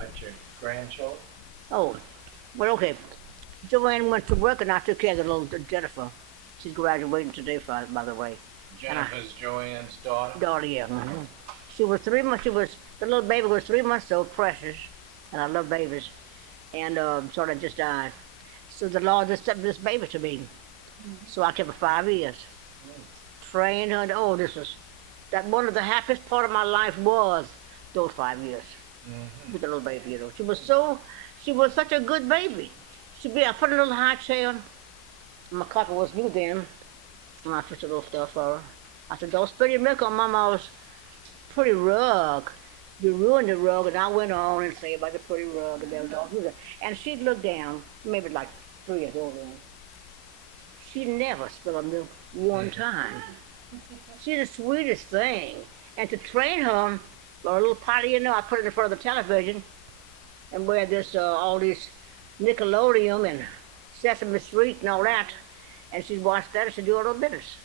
At your grandchildren? Oh, well, okay. Joanne went to work and I took care of the little Jennifer. She's graduating today, by the way. And I, Jennifer's Joanne's daughter? daughter, yeah. She was 3 months. The little baby was 3 months old, precious, and I love babies. And sort of just died. So the Lord just sent this baby to me. So I kept her 5 years, trained her. Oh, this was that one of the happiest part of my life was those 5 years with the little baby. She was such a good baby. I put a little high chair. My carpet was new then, and I fixed a little stuff for her. I said, "Don't spill your milk on Mama's pretty rug. You ruined the rug." And I went on and say about the pretty rug and everything. Don't do that. And she'd look down, maybe like 3 years old then. She never spilled milk one time. She's the sweetest thing. And to train her, or a little potty, I put it in front of the television and wear this, all these Nickelodeon and Sesame Street and all that. And she'd watch that and she'd do all her business.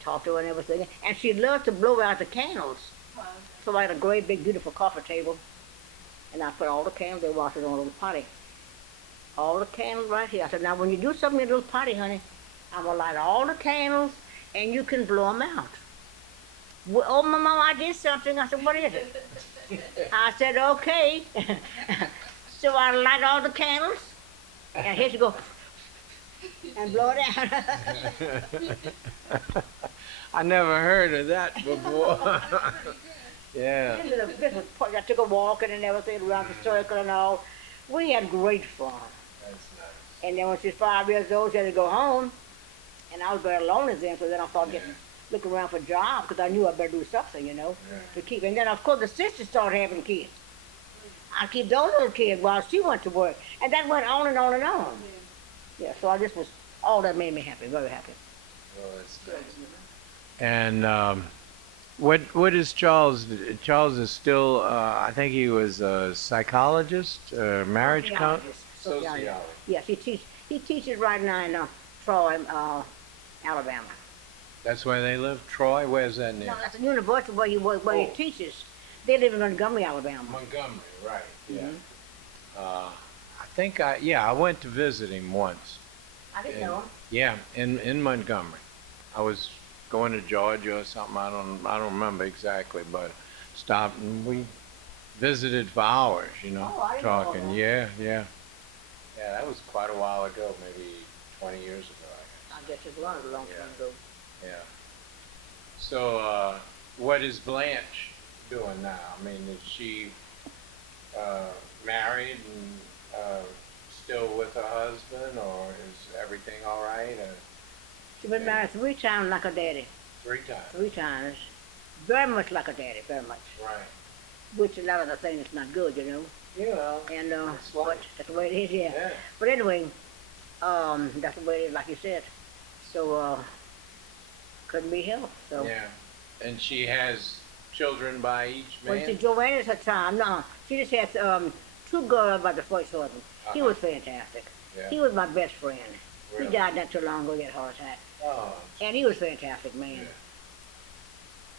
Talk to her and everything. And she loved to blow out the candles. Wow. So I had a great big beautiful coffee table. And I put all the candles, they watched it on a little potty. All the candles right here. I said, now when you do something in a little potty, honey, I'm gonna light all the candles and you can blow them out. Well, oh, my mom, I did something. I said, what is it? I said, okay. So I light all the candles, and here she go, and blow it out. I never heard of that before. Yeah. I took a walking and everything around the circle and all. We had great fun. That's nice. And then when she was 5 years old, she had to go home. And I was very lonely then, so then I started looking around for jobs because I knew I better do something, to keep. And then, of course, the sisters started having kids. I kept those little kids while she went to work. And that went on and on and on. Yeah, so I just was, all that made me happy, very happy. Well, that's nice. And what is Charles? Charles is still, I think he was a psychologist, marriage counselor? Sociologist. Yes, he teaches right now in Troy, Alabama. That's where they live? Troy? Where's that near? No, that's a university where he teaches. They live in Montgomery, Alabama. Montgomery, right, yeah. I went to visit him once. I didn't know him. Yeah, in Montgomery. I was going to Georgia or something, I don't remember exactly, but stopped and we visited for hours, Oh, I didn't talking. know. Yeah. Yeah, that was quite a while ago, maybe 20 years ago, I I guess it was a long time ago. guess. Yeah. So, what is Blanche doing now? I mean, is she married and still with her husband, or is everything all right? She's been married 3 times like her daddy. 3 times. 3 times. Very much like her daddy, very much. Right. Which a lot of the things not good, Yeah. And that's but that's the way it is, yeah. Yeah. But anyway, that's the way it is, like you said. So couldn't be helped. So Yeah. And she has children by each man? when she Joanne is her time, no, she just had 2 girls by the first husband. He was fantastic. Yeah. He was my best friend. Really? He died not too long ago. He had a heart attack. Oh. And he was fantastic, man.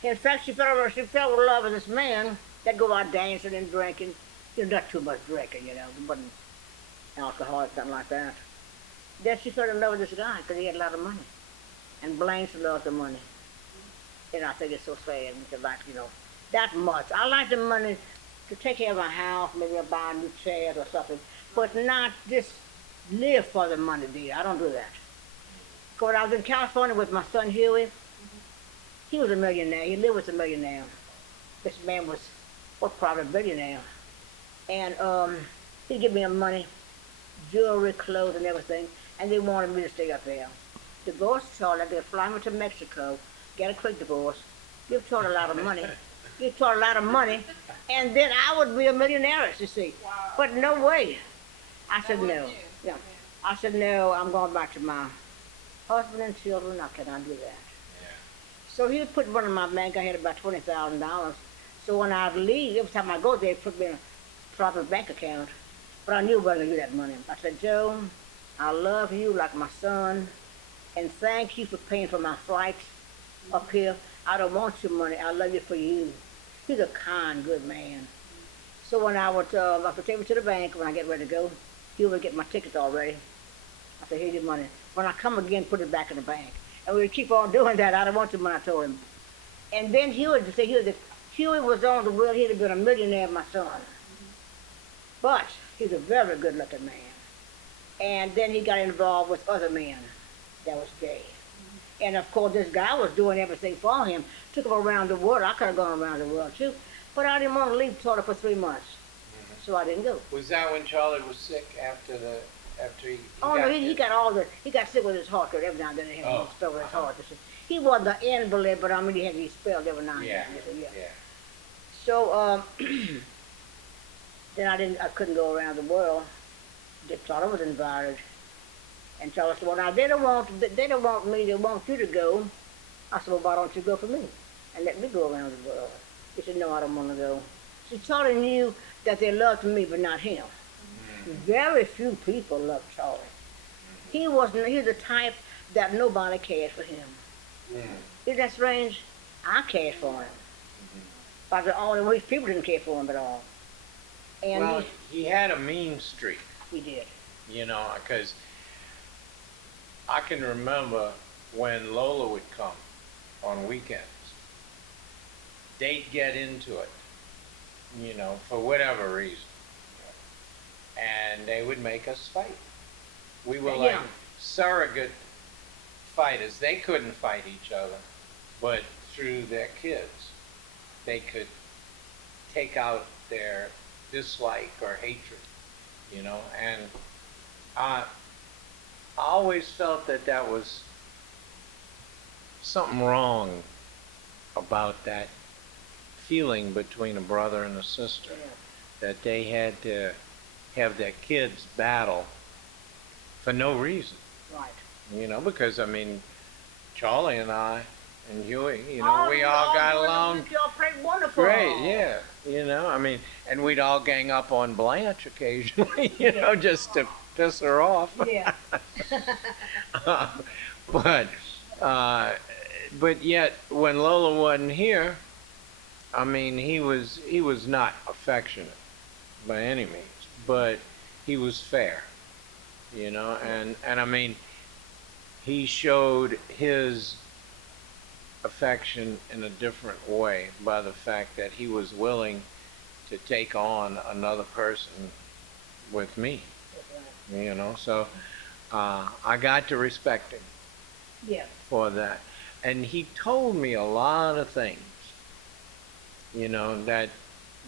Yeah. In fact, she fell in love with this man that go out dancing and drinking. Not too much drinking, but alcohol or something like that. Then she fell in love with this guy because he had a lot of money. And Blanche loved the money. And I think it's so sad because, that much. I like the money to take care of my house, maybe I'll buy new chairs or something, but not just live for the money, dear. I don't do that. Because when I was in California with my son Huey, he was a millionaire. He lived with a millionaire. This man was, probably a billionaire. And he'd give me the money, jewelry, clothes, and everything, and they wanted me to stay up there. Divorce Charlie, they'd fly me to Mexico, get a quick divorce, give Charlie a lot of money, and then I would be a millionaire, you see. Wow. But no way. I said no. Yeah. I said no, I'm going back to my husband and children. I cannot do that. Yeah. So he would put money in my bank. I had about $20,000. So when I'd leave, every time I go there, he'd put me in a proper bank account. But I knew I wasn't going to do that money. I said, Joe, I love you like my son, and thank you for paying for my flights up here. I don't want your money. I love you for you. He's a kind, good man. So when I would, I could take me to the bank when I get ready to go, he would get my tickets already. I said, here's your money. When I come again, put it back in the bank. And we'd keep on doing that. I didn't want to when I told him. And then Huey was on the wheel. He'd have been a millionaire, my son. But he's a very good looking man. And then he got involved with other men that was gay. And of course, this guy was doing everything for him. Took him around the world. I could have gone around the world too. But I didn't want to leave Florida for 3 months. So I didn't go. Was that when Charlie was sick after he Oh no, he got sick with his heart, cause every now and then he had a spell with his heart. He wasn't an invalid, but I mean he had these spells every now and then. Yeah. So then I couldn't go around the world. Charlie was invited, and Charlie said, "Well, now they don't want me. They want you to go." I said, "Well, why don't you go for me and let me go around the world?" He said, "No, I don't want to go." See, Charlie knew that they loved me, but not him. Very few people loved Charlie. He was the type that nobody cared for him. Isn't that strange? I cared for him. But the only way people didn't care for him at all. And well, he had a mean streak. He did. You know, because I can remember when Lola would come on weekends. They'd get into it, you know, for whatever reason. And they would make us fight. We were like surrogate fighters. They couldn't fight each other, but through their kids, they could take out their dislike or hatred, you know. And I always felt that that was something wrong about that feeling between a brother and a sister, that they had to have their kids battle for no reason. Right. You know, because I mean, Charlie and I and Huey, you know, we all got along y'all played wonderful. great, yeah. You know, I mean, and we'd all gang up on Blanche occasionally, you know, just to piss her off. Yeah. But yet, when Lola wasn't here, I mean, he was not affectionate by any means, but he was fair, you know, and I mean, he showed his affection in a different way by the fact that he was willing to take on another person with me, you know, so I got to respect him for that. And he told me a lot of things, you know, that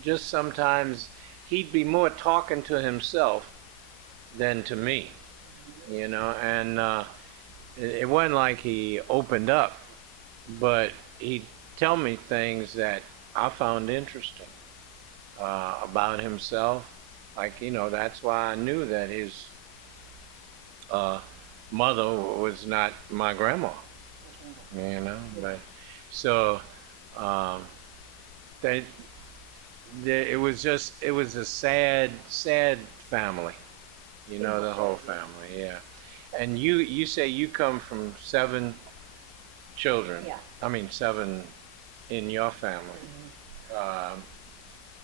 just sometimes he'd be more talking to himself than to me, you know, and it wasn't like he opened up, but he'd tell me things that I found interesting about himself. Like, you know, that's why I knew that his mother was not my grandma, you know, but so it was a sad family, you know, the whole family, yeah. And you say you come from 7 children. Yeah. I mean 7 in your family.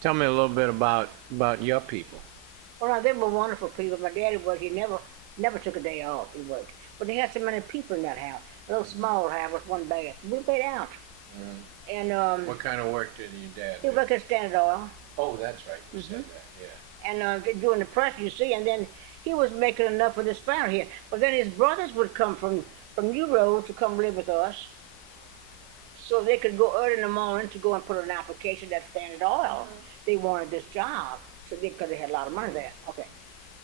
Tell me a little bit about your people. Well, they were wonderful people. My daddy was, he never took a day off. He worked. But they had so many people in that house. A little small house with 1 bath. We paid out. And what kind of work did your dad he do? worked at Standard Oil. Oh, that's right. You said that, yeah. And during the press, you see, and then he was making enough for this family here. But then his brothers would come from Rouge to come live with us, so they could go early in the morning to go and put an application at Standard Oil. They wanted this job, so because they had a lot of money there. Okay.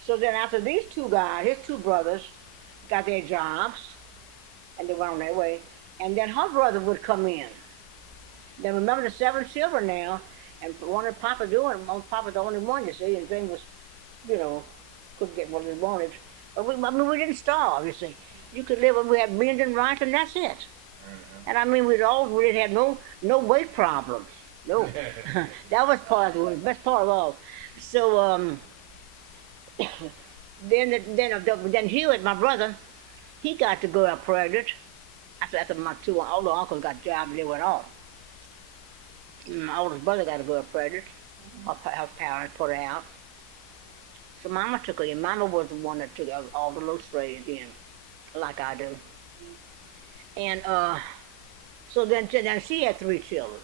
So then after these 2 guys, his 2 brothers, got their jobs, and they went on their way, and then her brother would come in. Then remember the 7 children now, and wanted Papa doing, Papa the only one, you see, and things was, you know, couldn't get what we wanted. But we didn't starve, you see. You could live, we had means and rights, and that's it. And I mean, we didn't have no weight problems. No. That was the best part of all. So, then Hewitt, my brother, he got to go out pregnant. After my 2 older uncles got jobs, they went off. My oldest brother got to go out pregnant. Her parents put her out. So Mama took her in. Mama was the one that took all the little strays in, like I do. And so then she had 3 children.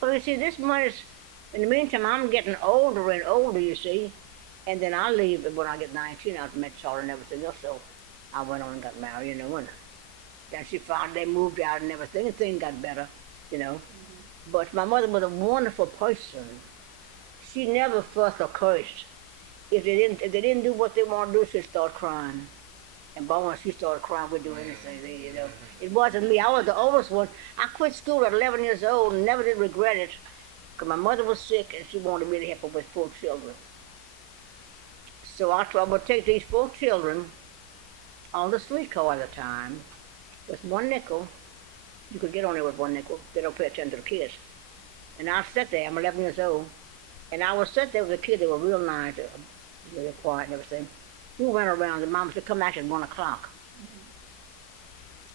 So you see, this money's, in the meantime, I'm getting older and older, you see. And then I leave when I get 19. I met Charlie and everything else. So I went on and got married, you know. And then she found they moved out and everything, and things got better, you know. But my mother was a wonderful person. She never fussed or cursed. If they didn't do what they wanted to do, she'd start crying. And boy, when she started crying, we'd do anything, you know. It wasn't me. I was the oldest one. I quit school at 11 years old and never did regret it. Because my mother was sick and she wanted me to help her with 4 children. So I would take these 4 children on the streetcar at the time with 1 nickel. You could get on there with 1 nickel. They don't pay attention to the kids. And I'd sit there. I'm 11 years old. And I would sit there with the kids. They were real nice. They were quiet and everything. We ran around. The mom said, come back at 1 o'clock.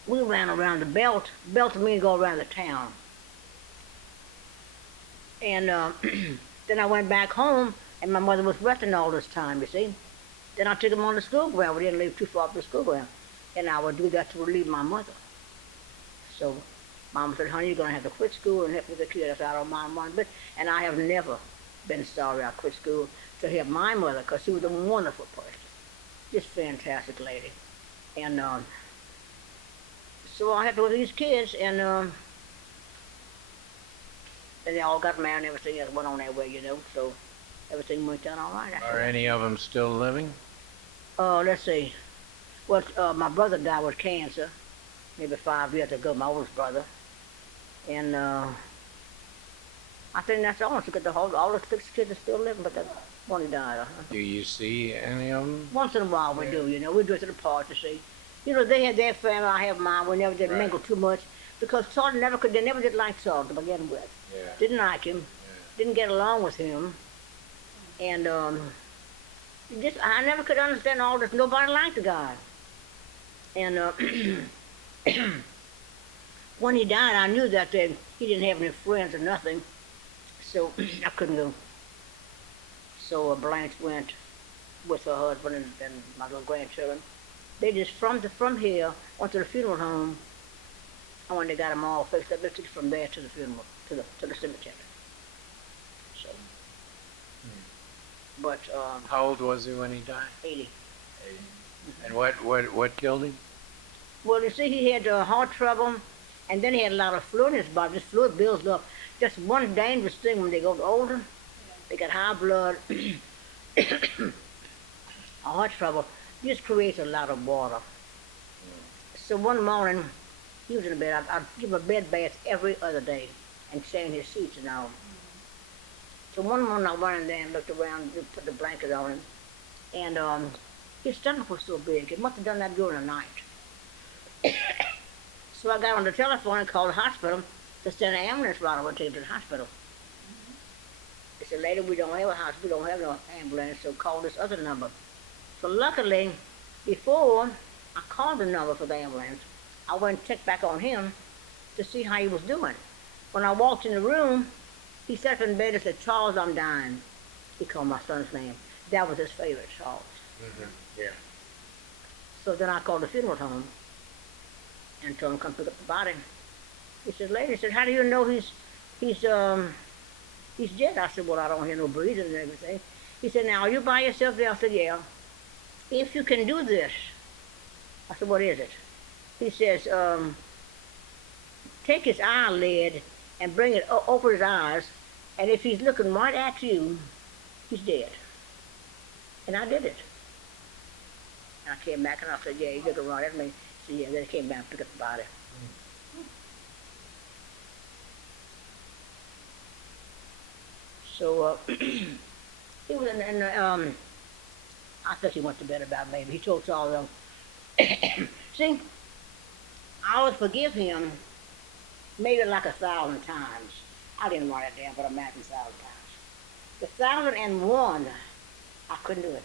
We ran around the belt. Belt means go around the town. And then I went back home, and my mother was resting all this time, you see. Then I took them on the school ground. We didn't live too far from the school ground. And I would do that to relieve my mother. So Mom said, honey, you're going to have to quit school and help with the kids. I said, I don't mind one bit. And I have never been sorry I quit school to help my mother, because she was a wonderful person. Just fantastic lady. And so I had to with these kids, and they all got married and everything else went on their way, you know. So everything went down all right. Are any of them still living? Let's see. Well, my brother died with cancer maybe 5 years ago, my oldest brother. And I think that's all. Because all the 6 kids are still living, but that one died. Do you see any of them? Once in a while we do, you know. We go to the park to see. You know, they had their family, I have mine. We never did mingle too much. Because Charlie they never did like Charlie to begin with. Yeah. Didn't like him. Yeah. Didn't get along with him. And I never could understand all this. Nobody liked the guy. And when he died, I knew that he didn't have any friends or nothing. So I couldn't go. So Blanche went with her husband and my little grandchildren. They just from here went to the funeral home. And when they got them all fixed up, they took from there to the funeral, to the cemetery. So, but how old was he when he died? 80. 80. And what killed him? Well, you see, he had heart trouble, and then he had a lot of fluid in his body. This fluid builds up. Just one dangerous thing when they go older, they got high blood, heart trouble. Just creates a lot of water. So one morning, he was in the bed. I'd give him a bed bath every other day and change his sheets and all. So one morning I went in there and looked around, put the blanket on him, and his stomach was so big. He must have done that during the night. So I got on the telephone and called the hospital to send an ambulance right away to take him to the hospital. They said, lady, we don't have a hospital, we don't have no ambulance, so call this other number. So luckily, before I called the number for the ambulance, I went and checked back on him to see how he was doing. When I walked in the room, he sat up in bed and said, Charles, I'm dying. He called my son's name. That was his favorite, Charles. Mm-hmm. Yeah. So then I called the funeral home and told him to come pick up the body. He said, lady, how do you know he's dead? I said, well, I don't hear no breathing and everything. He said, now, are you by yourself there? I said, yeah. If you can do this, I said, what is it? He says, take his eyelid and bring it over his eyes, and if he's looking right at you, he's dead. And I did it. And I came back and I said, yeah, he's looking right at me. So yeah, then he came back and picked up the body. So he was I think he went to bed about maybe. He told all of them. See, I would forgive him maybe like 1,000 times. I didn't write it down, but I imagined 1,000 times. The 1,001, I couldn't do it.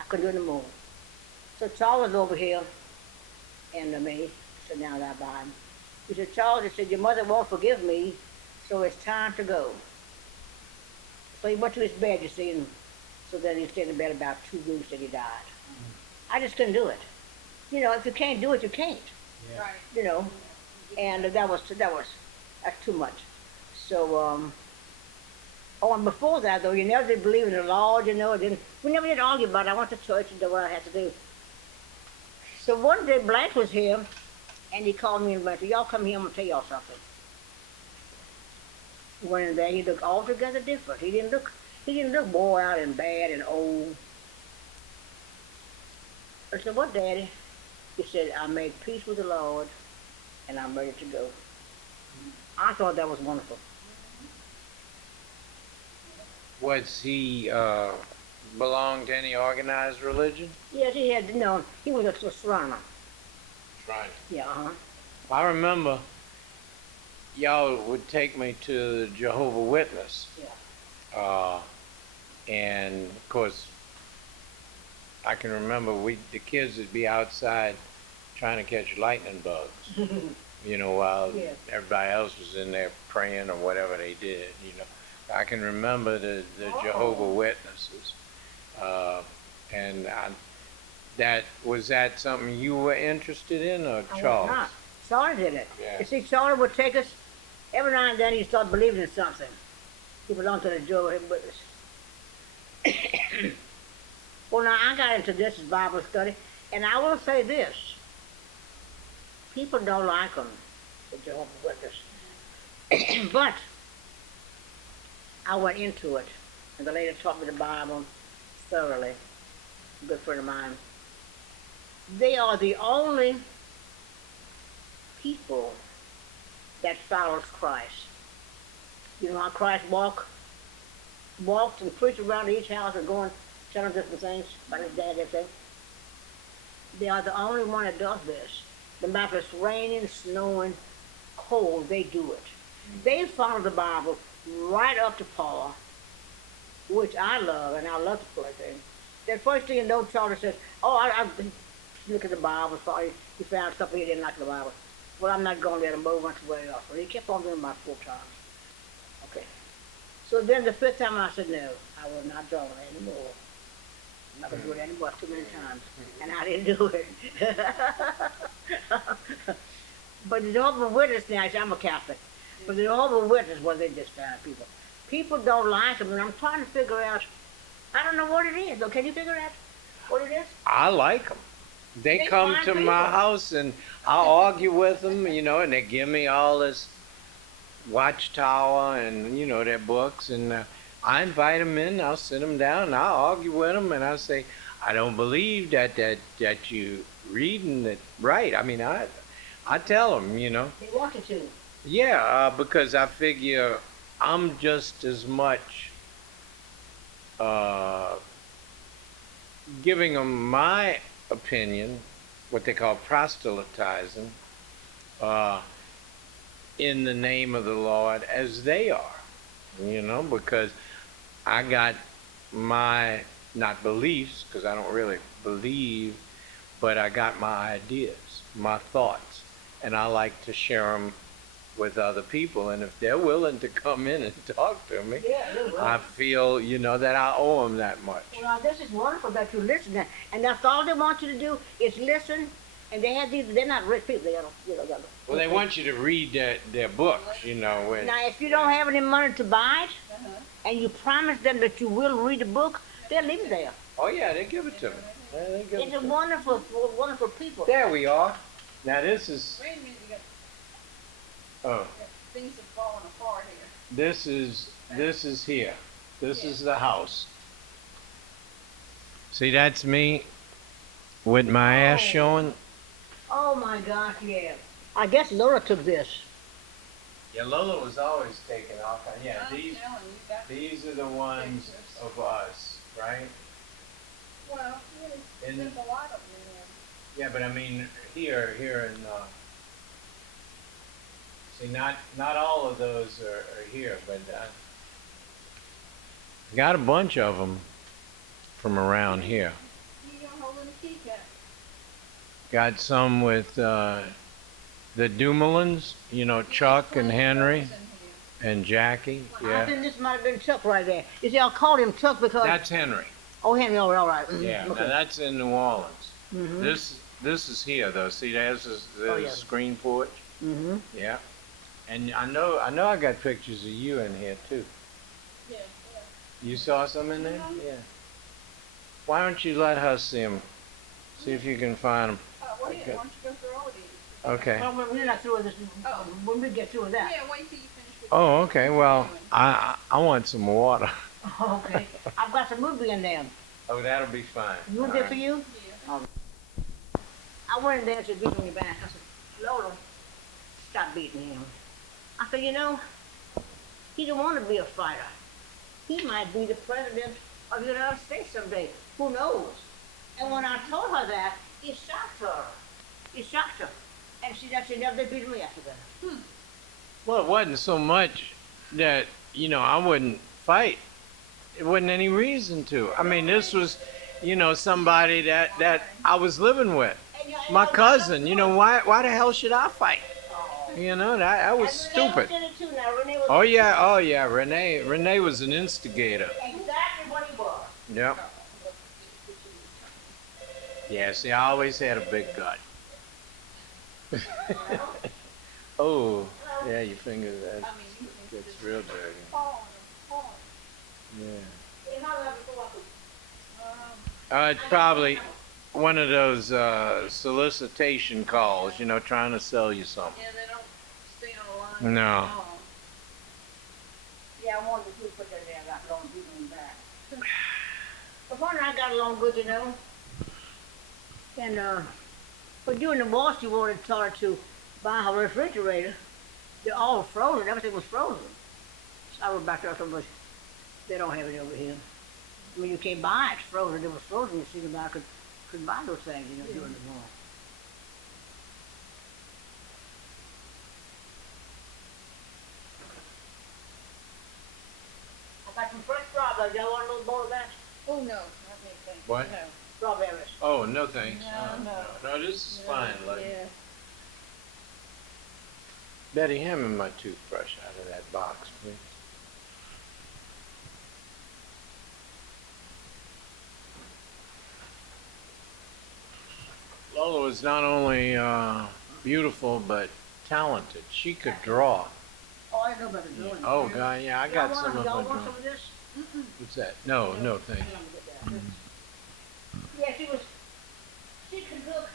I couldn't do it anymore. So Charles was over here, and me, sitting down there by him. He said, Charles, he said, your mother won't forgive me, so it's time to go. So he went to his bed, you see, and so then he stayed in bed about 2 weeks and he died. I just couldn't do it. You know, if you can't do it, you can't. Yeah. Right. You know, and that's too much. So, oh, and before that though, you never did believe in the Lord, you know. We never did argue about it. I went to church and did what I had to do. So one day Blanche was here, and he called me and went, "Y'all come here, I'm gonna tell y'all something." Went in there, he looked altogether different. He didn't look wore out and bad and old. I said, "What, Daddy?" He said, "I made peace with the Lord, and I'm ready to go." I thought that was wonderful. Was he belong to any organized religion? Yes, he had, no, he was a astronomer. Right. Yeah, I remember y'all would take me to the Jehovah Witness. Yeah. And of course, I can remember the kids would be outside trying to catch lightning bugs, you know, while Yeah. everybody else was in there praying or whatever they did, you know. I can remember the Jehovah Witnesses. And was that something you were interested in, or I Charles? was not. Charlie did it. Yeah. You see, Charlie would take us, every now and then he'd start believing in something. He belonged to the Jehovah Witness. Well, now I got into this as Bible study, and I will say this. People don't like them, the Jehovah Witness. But I went into it, and the lady taught me the Bible thoroughly. A good friend of mine. They are the only people that follows Christ. You know how Christ walked and preached around each house and going telling different things about his dad and everything. They are the only one that does this. No matter if it's raining, snowing, cold, they do it. They follow the Bible right up to Paul, which I love, and I love to play things. The first thing you know, Charlie says, "Oh, I look at the Bible, sorry, he found something he didn't like in the Bible. Well, I'm not going to let him move much way off." So he kept on doing it about 4 times. Okay. So then the 5th time I said, "No, I will not draw it anymore. I'm not going to do it anymore. Too many times." And I didn't do it. But the Jehovah's Witness now, I'm a Catholic, but the Jehovah's Witness, well, they just found people. People don't like them, and I'm trying to figure out, I don't know what it is, though. Can you figure out what it is? I like them. They They come fine to people. my house and I'll argue with them, you know, and they give me all this Watchtower and, you know, their books. And I invite them in, I'll sit them down, and I'll argue with them, and I'll say, "I don't believe that you reading it right." I mean, I tell them, you know. They want you to. Yeah, because I figure I'm just as much giving them my opinion, what they call proselytizing, in the name of the Lord as they are, you know, because I got my, not beliefs, because I don't really believe, but I got my ideas, my thoughts, and I like to share them with other people. And if they're willing to come in and talk to me, Yeah, they will. I feel, you know, that I owe them that much. Well, this is wonderful that you listen, and that's all they want you to do is listen. And they have these, they're not rich people, they don't, you know. Well, they want you to read their books, you know. And, Now, if you don't have any money to buy it, and you promise them that you will read the book, they'll leave it there. oh yeah, they give it to me. Yeah, they give it It's to a me. wonderful, wonderful people. There we are. Now this is, Wait a minute, you got, oh, things have fallen apart here. this is here. This is the house. See, that's me with my ass showing. Oh my gosh, yeah. I guess Laura took this. Yeah, Lola was always taking off. Yeah, I'm telling you, that, these are the ones of us, right? well, And- there's a lot of them Yeah, but I mean, here in, see, not all of those are here, but got a bunch of them from around here. You're holding a keycap. Got some with the Dumoulins, you know, Chuck and Henry, And Jackie, I yeah. think this might have been Chuck right there. You see, I called him Chuck because. That's Henry. Oh, Henry, all right. Yeah, Okay. now that's in New Orleans. Mhm. This is here though. See, there's Oh, yeah. screen porch. Mhm. Yeah. And I got pictures of you in here too. Yeah, You saw some in there? Mhm. Yeah. Why don't you let her see them? See if you can find them. Well, yeah, Okay. why don't you go through all of these? Okay. Well, we're not through with this. Oh. When we get through with that. Yeah, wait till you finish with Oh, what okay. you're Well, doing. I want some water. Okay. I've got some movie in there. Oh, that'll be fine. You want that for you? Yeah. I went in there and said, beat on your back. I said, Lola, stop beating him. I said, you know, he don't want to be a fighter. He might be the president of the United States someday. Who knows? And when I told her that, it shocked her. It shocked her. And she never beat me after that. Well, it wasn't so much that, I wouldn't fight. It wasn't any reason to. I mean, this was, somebody that I was living with. My cousin, why the hell should I fight? That was stupid. Oh yeah, Renee was an instigator. Exactly what he was. Yep. Yeah, see, I always had a big gut. Oh, yeah, your fingers, I mean, you can that's just real dirty. fall and fall. Yeah. Um, It's probably one of those solicitation calls, trying to sell you something. yeah, they don't stay on the line. No. long. Yeah, I wanted to put that there. I got along good and bad. The partner and I got along good, And but during the war, she wanted her to buy her refrigerator. They're all frozen. Everything was frozen. So I went back there and said, they don't have it over here. I mean, you can't buy it. It's frozen. It was frozen. You see, I could buy those things, during the war. I got some fresh strawberries. Y'all want a little bowl of that? Oh, no, not me, thank you. What? No. Strawberries. Oh, no thanks. No. No, this is fine, lady. Yeah. Betty, hand me my toothbrush out of that box, please. Lola was not only beautiful, but talented. She could draw. Oh, I know better doing it. Oh, God, yeah, I got some of Y'all her want drawing. some of this? What's that? No, no, thanks. Yeah, she could cook,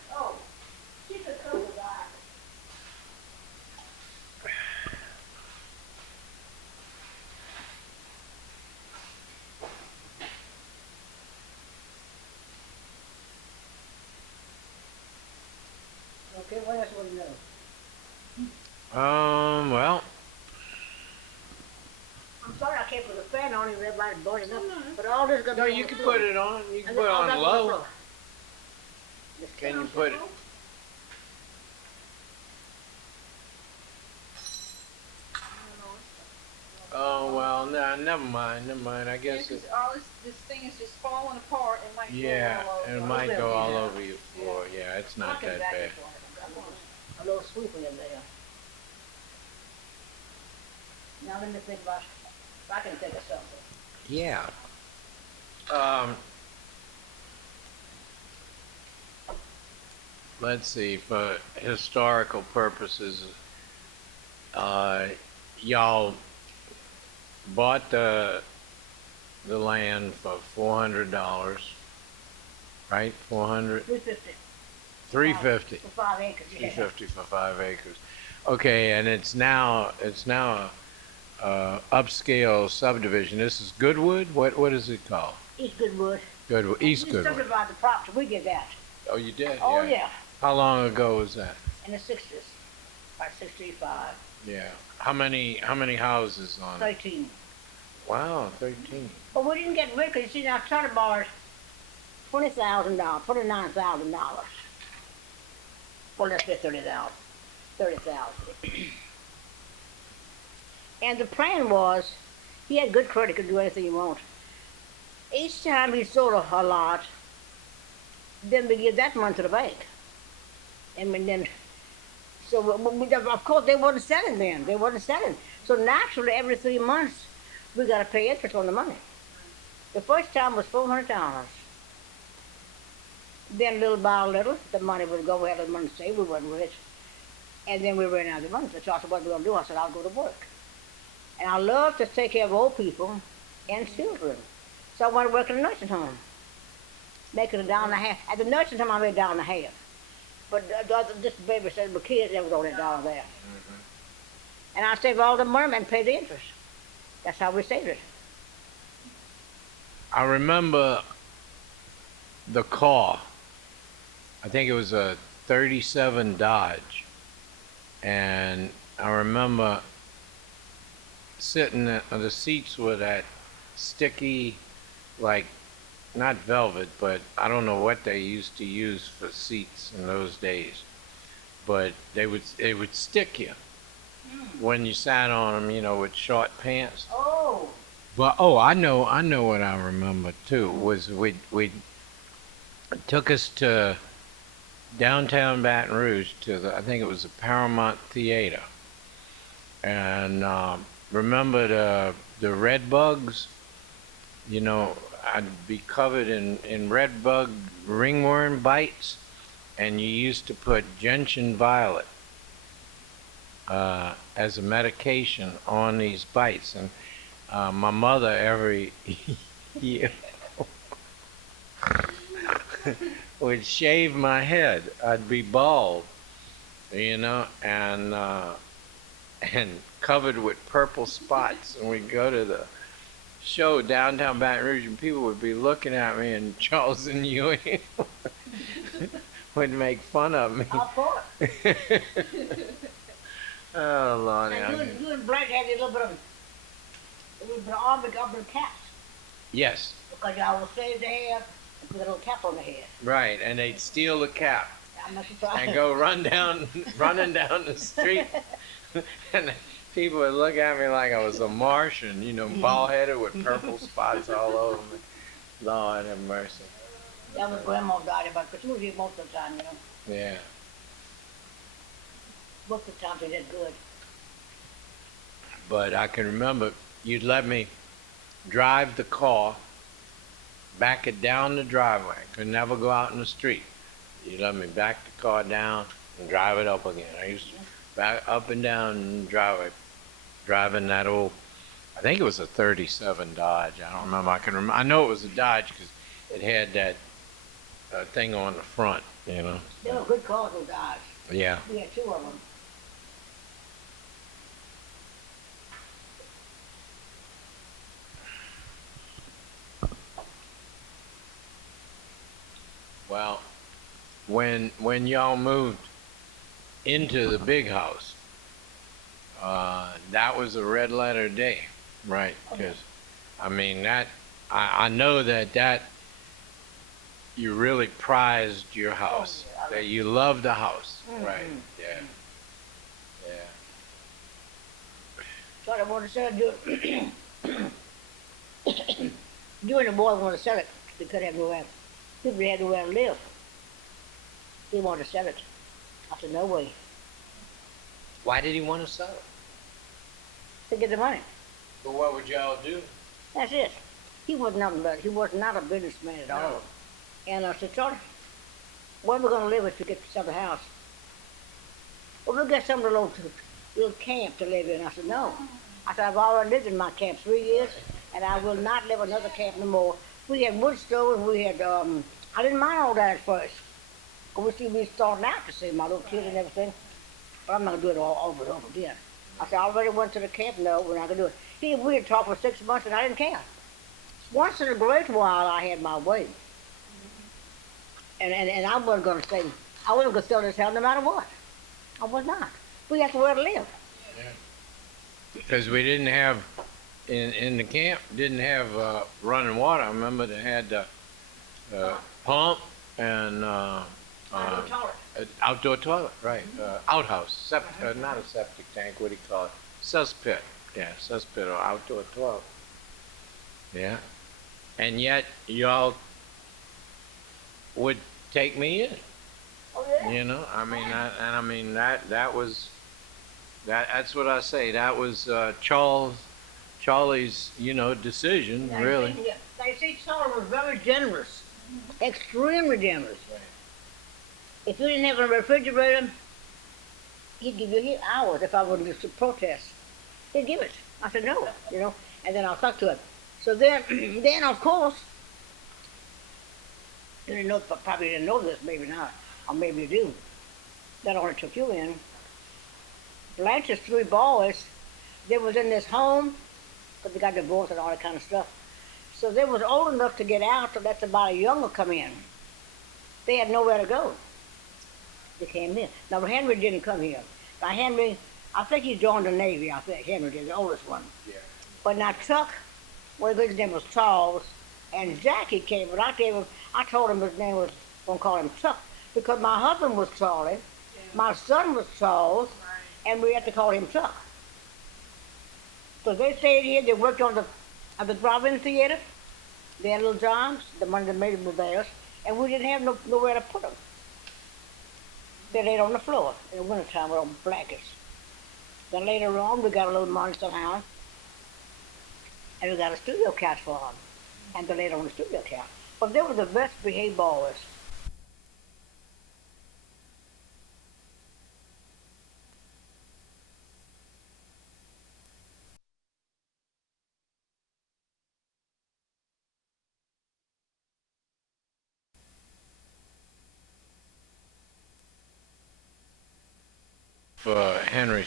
she could cook with that. Okay, what else would you know? Well, I'm sorry I can't put a fan on it, everybody's burning up, but all this gonna no, be you on the can floor. put it on. You can And put it all on that's the low. floor. This Can you can put it? on Oh, well, no, never mind. I Yeah, guess 'cause it. all this thing is just falling apart and might Yeah, fall all over. it might go all over your floor. Yeah, it's not that bad. A little sweeper in there. Now let me think about, if I can think of something. Yeah. Let's see, for historical purposes, y'all bought the land for $400, right? 400, 350 350, for 5 acres, yeah. 350 for 5 acres. Okay, and it's now a upscale subdivision. This is Goodwood. What is it called? East Goodwood. Goodwood, East We Goodwood. subdivided the property, we did that. Oh, you did? Oh, yeah, How long ago was that? in the 60s, like 65, Yeah. How many houses on it? 13. Wow, 13. But we didn't get rid, because you see now Charter Bar's $20,000, $29,000. Well, let's say 30,000. And the plan was, he had good credit, could do anything he wanted. Each time he sold a lot, then we give that money to the bank. And then, so of course they wasn't selling then. They wasn't selling. So naturally, every 3 months, we got to pay interest on the money. The first time was $400. Then little by little, the money would go. We had the money saved. We wasn't rich. And then we ran out of money. So I said, what are we going to do? I said, I'll go to work. And I love to take care of old people and children. So I went to work in a nursing home, making $1.50. At the nursing home, I made $1.50. But this baby said, my kids, there was only $1 there. And I saved all the money and paid the interest. That's how we saved it. I remember the car. I think it was a 37 Dodge. And I remember sitting on the seats were that sticky, like, not velvet, but I don't know what they used to use for seats in those days. But it would stick you when you sat on them, you know, with short pants. Oh. But I know what I remember too was we took us to downtown Baton Rouge to I think it was the Paramount Theater, and remember the red bugs, you know, I'd be covered in red bug ringworm bites, and you used to put gentian violet as a medication on these bites, and my mother every year would shave my head. I'd be bald, you know, and covered with purple spots, and we'd go to the show downtown Baton Rouge, and people would be looking at me, and Charles and Ewing would make fun of me. Of course. Oh, Lord. And you and Blake had a little bit of arm and caps. Yes. Because y'all will shave the hair and put a little cap on the head. Right, and they'd steal the cap I must have tried. and go running down the street, and people would look at me like I was a Martian, you know, bald-headed with purple spots all over me. Lord have mercy. That was Grandma died about, because she was here most of the time, you know. Yeah. Most of the time they did good. But I can remember you'd let me drive the car, back it down the driveway. Could never go out in the street. You'd let me back the car down and drive it up again. I used to back up and down the driveway, driving that old, I think it was a 37 Dodge. I don't remember. I know it was a Dodge because it had that thing on the front, you know. They were good cars, those Dodge. Yeah. We had 2 of them. Well, when y'all moved into the big house, that was a red letter day, right? Because, I mean, I know that you really prized your house, that you loved the house, right? Yeah, yeah. So I wanted to sell it. You and the boy wanted to sell it. They couldn't have nowhere. People had nowhere to live. He wanted to sell it. I said, no way. Why did he want to sell it? To get the money. But what would y'all do? That's it. He was nothing but, he was not a businessman at all. And I said, Charlie, where are we going to live if you get to sell the house? Well, we'll get some little camp to live in. I said, no. I said, I've already lived in my camp 3 years, and I will not live in another camp no more. We had wood stove, and we had, I didn't mind all that at first. Because we starting out to see my little kids and everything. But I'm not going to do it all over and over again. I said, I already went to the camp. No, we're not going to do it. We had talked for 6 months, and I didn't care. Once in a great while, I had my way. And I wasn't going to say, I wasn't going to sell this house no matter what. I was not. We had somewhere to live. Yeah. Because we didn't have, in the camp, didn't have running water. I remember they had the pump and outdoor toilet, right? Outhouse, not a septic tank, what do you call it? Cesspit. Yeah, cesspit or outdoor toilet. Yeah. And yet, y'all would take me in. Oh, yeah? You know, I mean, that was That's what I say. That was Charlie's, decision, Yeah, really. They say Charlie was very generous, extremely generous. If you didn't have a refrigerator, he'd give you hours if I would to protest. He'd give it. I said no, and then I'll stuck to it. So then, then of course, you didn't know, probably didn't know this, maybe not, or maybe you do. That only took you in. Blanche's three boys, they was in this home, because they got divorced and all that kind of stuff. So they was old enough to get out to let somebody younger come in. They had nowhere to go. They came in. Now Henry didn't come here. Now Henry, I think he joined the Navy, I think. Henry did, the oldest one. Yeah. But now Chuck, well, his name was Charles, and Jackie came, but I told him his name was, gonna call him Chuck, because my husband was Charlie, my son was Charles, and we had to call him Chuck. So they stayed here, they worked on the drive-in theater, they had little jobs, the money that made them was theirs, and we didn't have nowhere to put them. They laid on the floor in the wintertime with on blankets. Then later on, we got a little money somehow, and we got a studio couch for them, and they laid on the studio couch. But they were the best behaved boys. For Henry.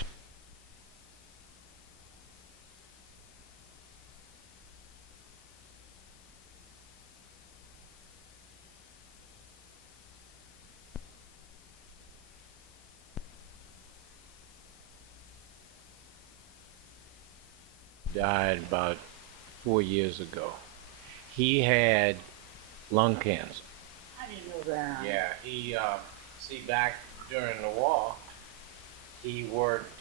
Died about 4 years ago. He had lung cancer. I didn't know that. Yeah, he, back during the war, he worked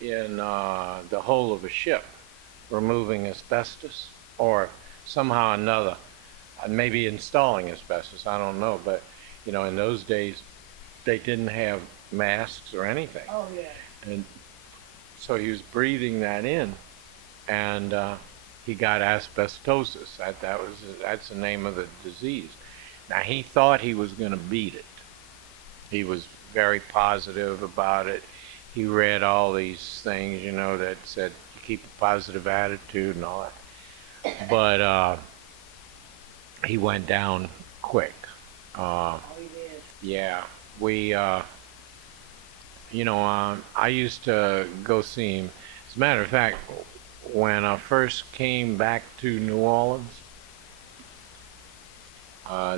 in the hull of a ship, removing asbestos, or somehow or another, maybe installing asbestos, I don't know, but, in those days, they didn't have masks or anything. Oh, yeah. And so he was breathing that in, and he got asbestosis. That's the name of the disease. Now, he thought he was going to beat it. He was very positive about it. He read all these things, that said keep a positive attitude and all that. But he went down quick. Oh, he did. Yeah, I used to go see him. As a matter of fact, when I first came back to New Orleans,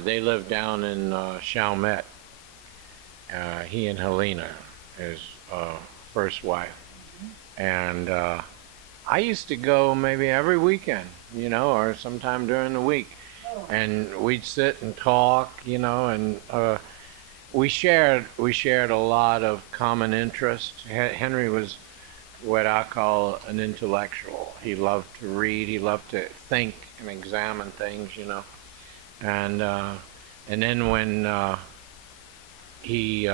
they lived down in Chalmette. He and Helena, his first wife. And I used to go maybe every weekend, or sometime during the week. And we'd sit and talk, and we shared a lot of common interests. Henry was what I call an intellectual. He loved to read. He loved to think and examine things, And then when he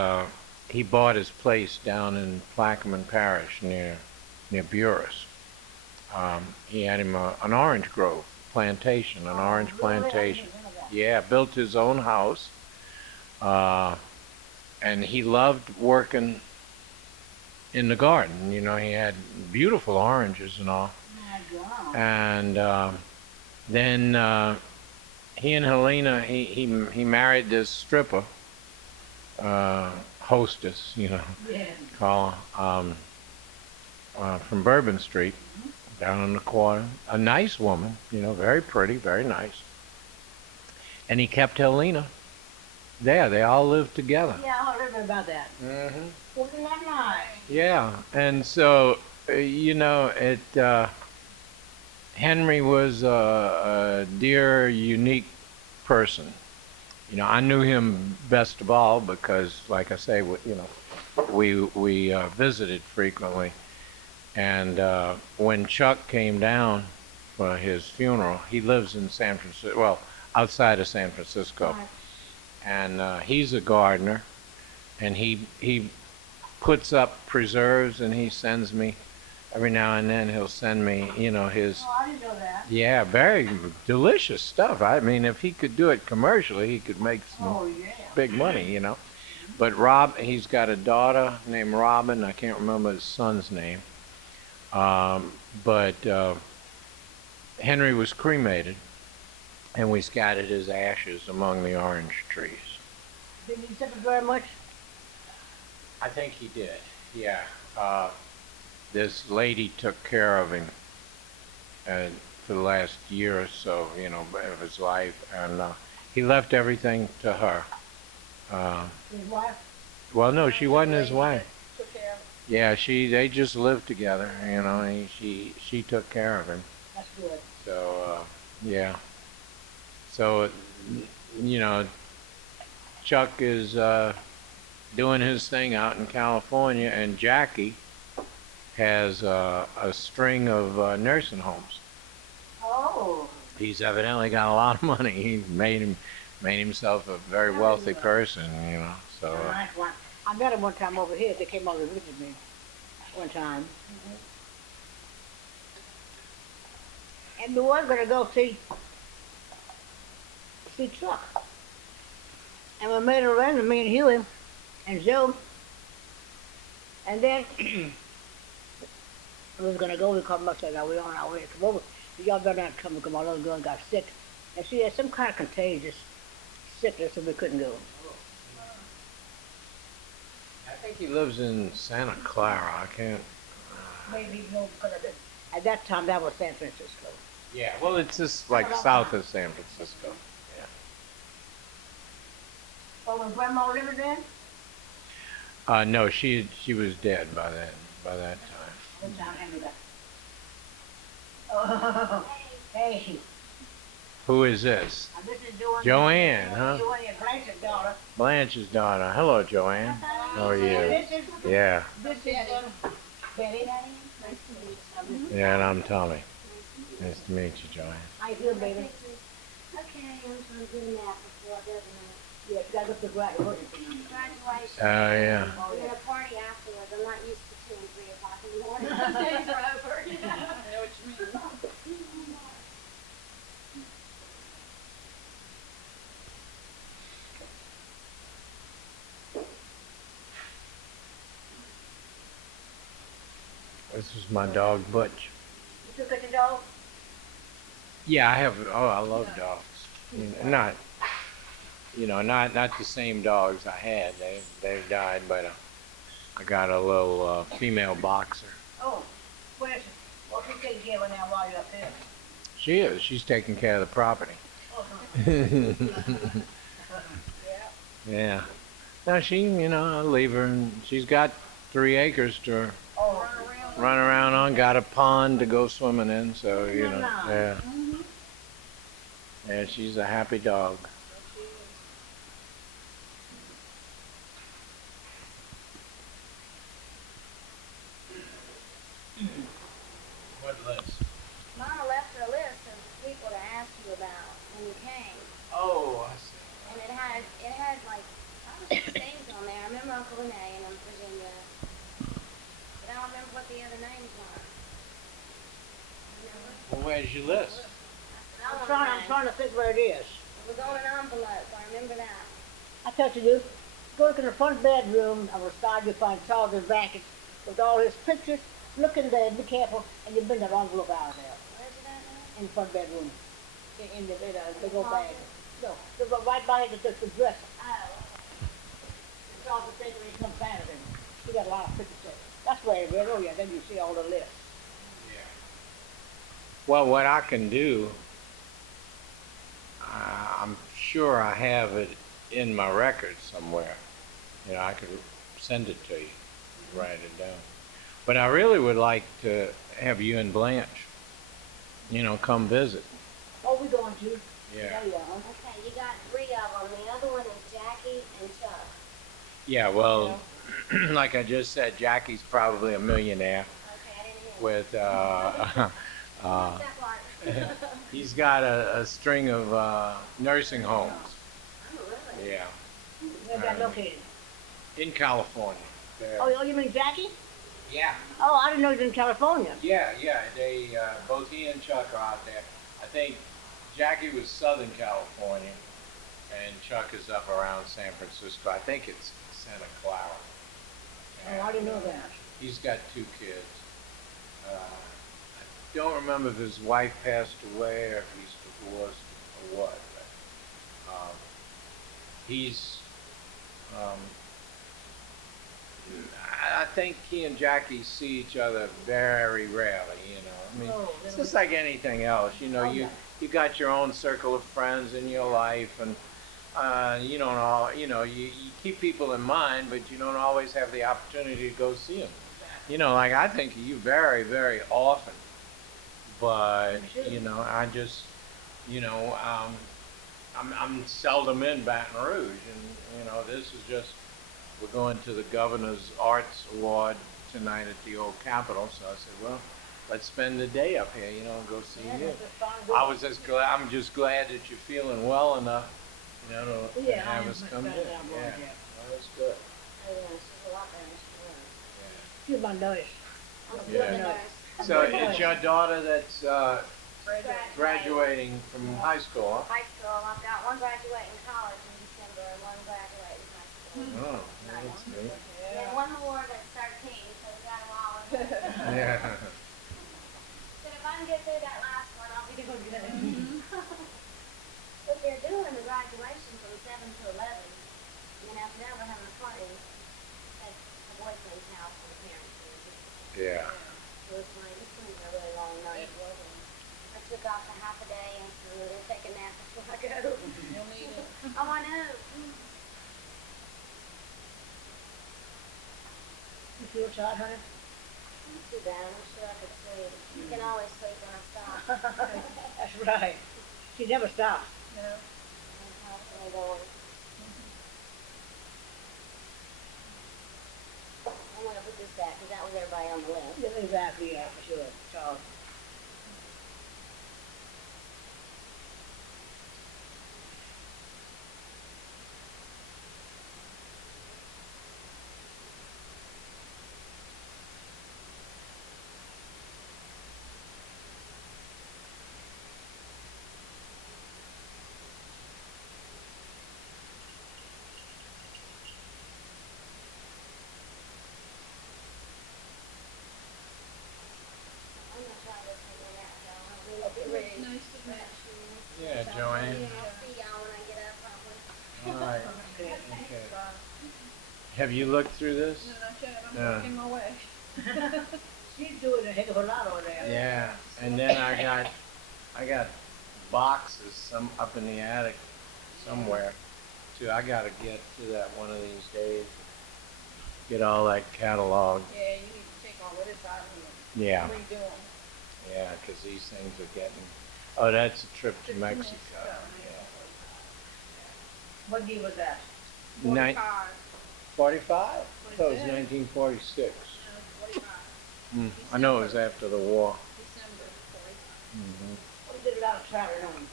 bought his place down in Plaquemine Parish near Buras, he had him an orange grove plantation, an orange plantation. Yeah, built his own house, and he loved working in the garden. He had beautiful oranges and all. And then he and Helena, he married this stripper, hostess, call from Bourbon Street, down on the corner. A nice woman, very pretty, very nice. And he kept Helena there. They all lived together. Yeah, I heard about that. Mm-hmm. Wasn't that nice? Yeah, and so, Henry was a dear, unique person. I knew him best of all because, like I say, we visited frequently. And when Chuck came down for his funeral, he lives in San Francisco, well, outside of San Francisco. Right. And he's a gardener, and he puts up preserves, and he sends me every now and then. He'll send me, you know, his. Oh, I didn't know that. Yeah, very delicious stuff. I mean, if he could do it commercially, he could make some Oh, yeah. big money, you know. But he's got a daughter named Robin. I can't remember his son's name. But Henry was cremated, and we scattered his ashes among the orange trees. Did you suffer very much? I think he did, yeah. This lady took care of him for the last year or so, you know, of his life, and he left everything to her. His wife? Well, no, she wasn't his wife. Took care of Yeah, they just lived together, you know, and she took care of him. That's good. So, yeah. So, you know, Chuck is doing his thing out in California, and Jackie has a string of nursing homes. Oh. He's evidently got a lot of money. He made himself a very wealthy person, you know. So, A nice one. I met him one time over here. They came over to visit me one time. And we were going to go see Chuck. And we made arrangements, me and Huey and Joe. And then we was going to go. We called him up and said, "Are we on our way to come over? Y'all better not come because my little girl got sick." And she had some kind of contagious sickness, and we couldn't go. I think he lives in Santa Clara. I can't. Maybe no, because at that time that was San Francisco. Yeah, well, it's just like south of San Francisco. Yeah. Oh, when Grandma lived then? No, she was dead by that time. What time Henry got? Oh, hey. Who is this? This is Joanne, huh? Joanne, Blanche's daughter. Blanche's daughter. Hello, Joanne. How are you? This is Yeah. This is Betty. Nice to meet you. Yeah, and I'm Tommy. Nice to meet you, Joanne. How you doing, baby? Okay, I'm trying to do that before it doesn't Yeah, you gotta go to graduation. graduation. Oh, yeah. We're gonna party afterwards. I'm not used to 2 and 3 o'clock in the morning. Days are over. I know what you mean. This is my dog, Butch. You took it to dog? Yeah, I have. Oh, I love dogs. Not the same dogs I had. They've died, but I got a little female boxer. Oh, where's well, she taking care of her now while you're up there. She is. She's taking care of the property. Yeah. No, I leave her, and she's got 3 acres to Oh, run around on. Got a pond to go swimming in, so yeah. Yeah, she's a happy dog. What list? Mama left her a list of people to ask you about when you came, Oh, I see. and it had like probably some things on there. I remember Uncle Renee in Virginia, but I don't remember what the other names were. Remember? Well, where's your list? I'm trying to think where it is. It was on an envelope. I remember that. I tell you, do. Go to the front bedroom on the side, you'll find Charles' blanket with all his pictures. Look in there, be careful, and you bring that envelope out of there. Where's it at now? In the front bedroom. In the big old bag. No, right by the dresser. Oh, okay. Charles will take it when he comes back. He got a lot of pictures there. That's where it is. Oh, yeah, then you see all the lists. Yeah. Well, what I can do, I'm sure I have it in my records somewhere. I could send it to you, write it down. But I really would like to have you and Blanche, come visit. Oh, we're going to. Yeah. Yeah. Okay, you got 3 of them. The other one is Jackie and Chuck. Yeah, well, like I just said, Jackie's probably a millionaire Okay, I didn't hear. with, That part. he's got a string of nursing homes. Oh, really? Yeah. Where's that located? In California. there. Oh, you mean Jackie? Yeah, Oh, I didn't know he was in California. yeah. They both he and Chuck are out there. I think Jackie was Southern California, and Chuck is up around San Francisco. I think it's Santa Clara. Oh, I didn't know that. He's got 2 kids. I don't remember if his wife passed away or if he's divorced or what. But, he's. Um, I think he and Jackie see each other very rarely. I mean, Oh, it's really? just like anything else. Oh, You yeah. you got your own circle of friends in your life, and you don't all. You keep people in mind, but you don't always have the opportunity to go see them. Like I think of you very, very often, but I just, I'm seldom in Baton Rouge, and this is just we're going to the Governor's Arts Award tonight at the old Capitol, so I said, well, let's spend the day up here, and go see Yeah, you. that's a fine I'm just glad that you're feeling well enough, to Yeah, I have am us much come in. better now, boy, Yeah, yeah. well, that's good. Oh, yeah, she's a lot better. She She's was. my nurse. I'm a Yeah. good nurse. So it's your daughter that's Graduating. graduating from high school, huh? High school. I've got one graduating college in December and one graduating high school. Oh, that's neat. And one more that's 13, so we got a while in there. Yeah. So if I can get through that last one, I'll be doing good. But they're doing the graduation from 7 to 11. And then after that, we're having a party at the boyfriend's house for the parents. Yeah. So it's going to be a really long night. I took off a half a day and I'm going to take a nap before I go. You'll need it. Oh, I know. You feel tired, honey? Not too bad. I'm sure I could sleep. You can always sleep when I stop. That's right. She never stops. No. I'm constantly going. I'm going to put this back because that was everybody on the list. Yeah, exactly, yeah, for sure. Charles. I'm going to try to take a nap, y'all. I'm going to get ready. Nice to meet you. Yeah, Joanne. I'll see y'all when I get up, probably. All right. Okay. Have you looked through this? No, not yet. I'm Yeah. working my way. She's doing a heck of a lot over there. Yeah. And then I got boxes some up in the attic somewhere too. I gotta get to that one of these days. Get all that catalog. Yeah, you need to take all of this out and Yeah. redo them. Yeah, 'cause these things are getting. Oh, that's a trip to Mexico. What year was that? Yeah. 45. 45? I thought it was What is it? 1946. 45. I know it was after the war. December 45. Hmm. We did a lot of traveling on.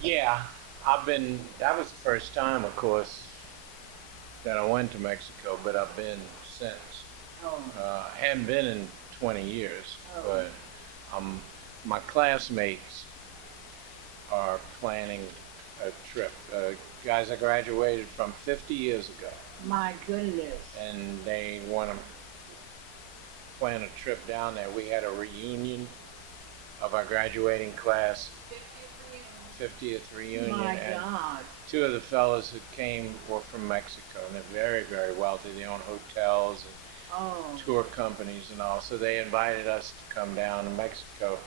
Yeah, that was the first time, of course, that I went to Mexico, but I've been since. Oh. I hadn't been in 20 years, Oh. but my classmates are planning a trip. Guys I graduated from 50 years ago, My goodness. and they want to plan a trip down there. We had a reunion of our graduating class, 50th reunion, My and God. 2 of the fellows who came were from Mexico, and they're very, very wealthy. They own hotels and Oh. tour companies and all. So they invited us to come down to Mexico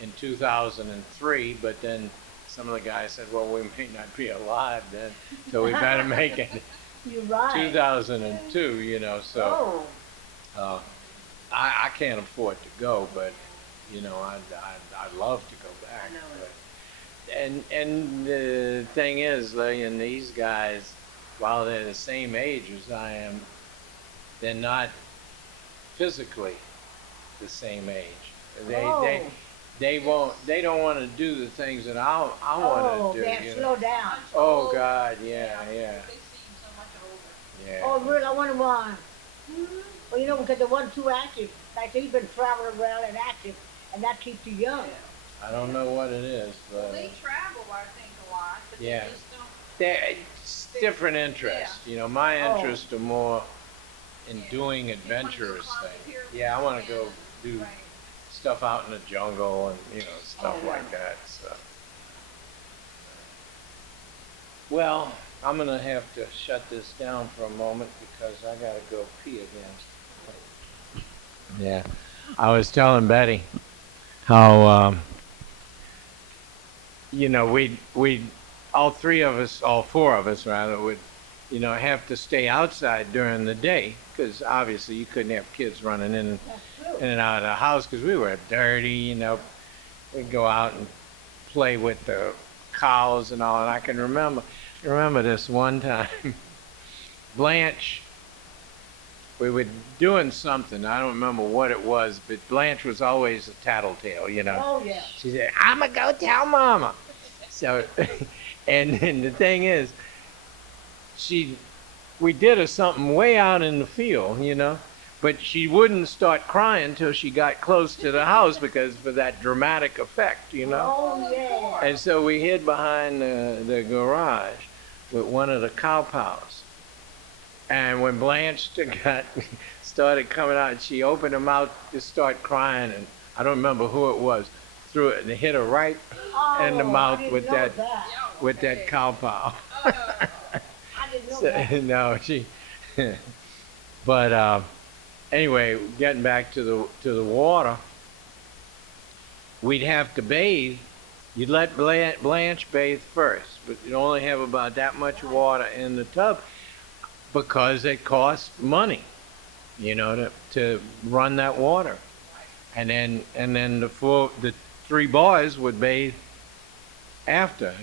in 2003, but then some of the guys said, well, we may not be alive then, so we better make it You're right. 2002, so Oh. I can't afford to go, but, I'd love to go back. I know it. But, and the thing is, Lillian, these guys, while they're the same age as I am, they're not physically the same age. Oh. They don't want to do the things that I Oh, want to do. they have to slow down. Oh God, yeah. They seem so much older. Yeah. Oh, Oh, really? I wonder why. Well, you know, because they wasn't too active. Like he's been traveling around and active, and that keeps you young. I don't know what it is, Well, but they travel, I think, a lot, but Yeah. they just don't. it's different interests. You know, my Oh. interests are more in Yeah. doing You wanna go adventurous climb things. the pyramid Yeah, I want to and- go do Right. stuff out in the jungle and stuff Oh, yeah. like that. So, well, I'm gonna have to shut this down for a moment because I gotta go pee again. Yeah, I was telling Betty how we all three of us, all four of us rather, would have to stay outside during the day because obviously you couldn't have kids running in That's true. and out of the house because we were dirty. We'd go out and play with the cows and all. And I can remember this one time, Blanche. We were doing something. I don't remember what it was, but Blanche was always a tattletale. Oh, yeah. She said, "I'm gonna go tell Mama." So, and the thing is, we did her something way out in the field, but she wouldn't start crying until she got close to the house because for that dramatic effect. Oh, yeah. And so we hid behind the garage with one of the cow paws. And when Blanche started coming out, she opened her mouth to start crying, and I don't remember who it was, threw it and hit her right in the Oh, mouth I didn't with know that Yeah, with okay. that cow paw. Oh, I didn't know So, that. no, but anyway, getting back to the water, we'd have to bathe. You'd let Blanche bathe first, but you'd only have about that much water in the tub because it costs money, to run that water. And then the three boys would bathe after,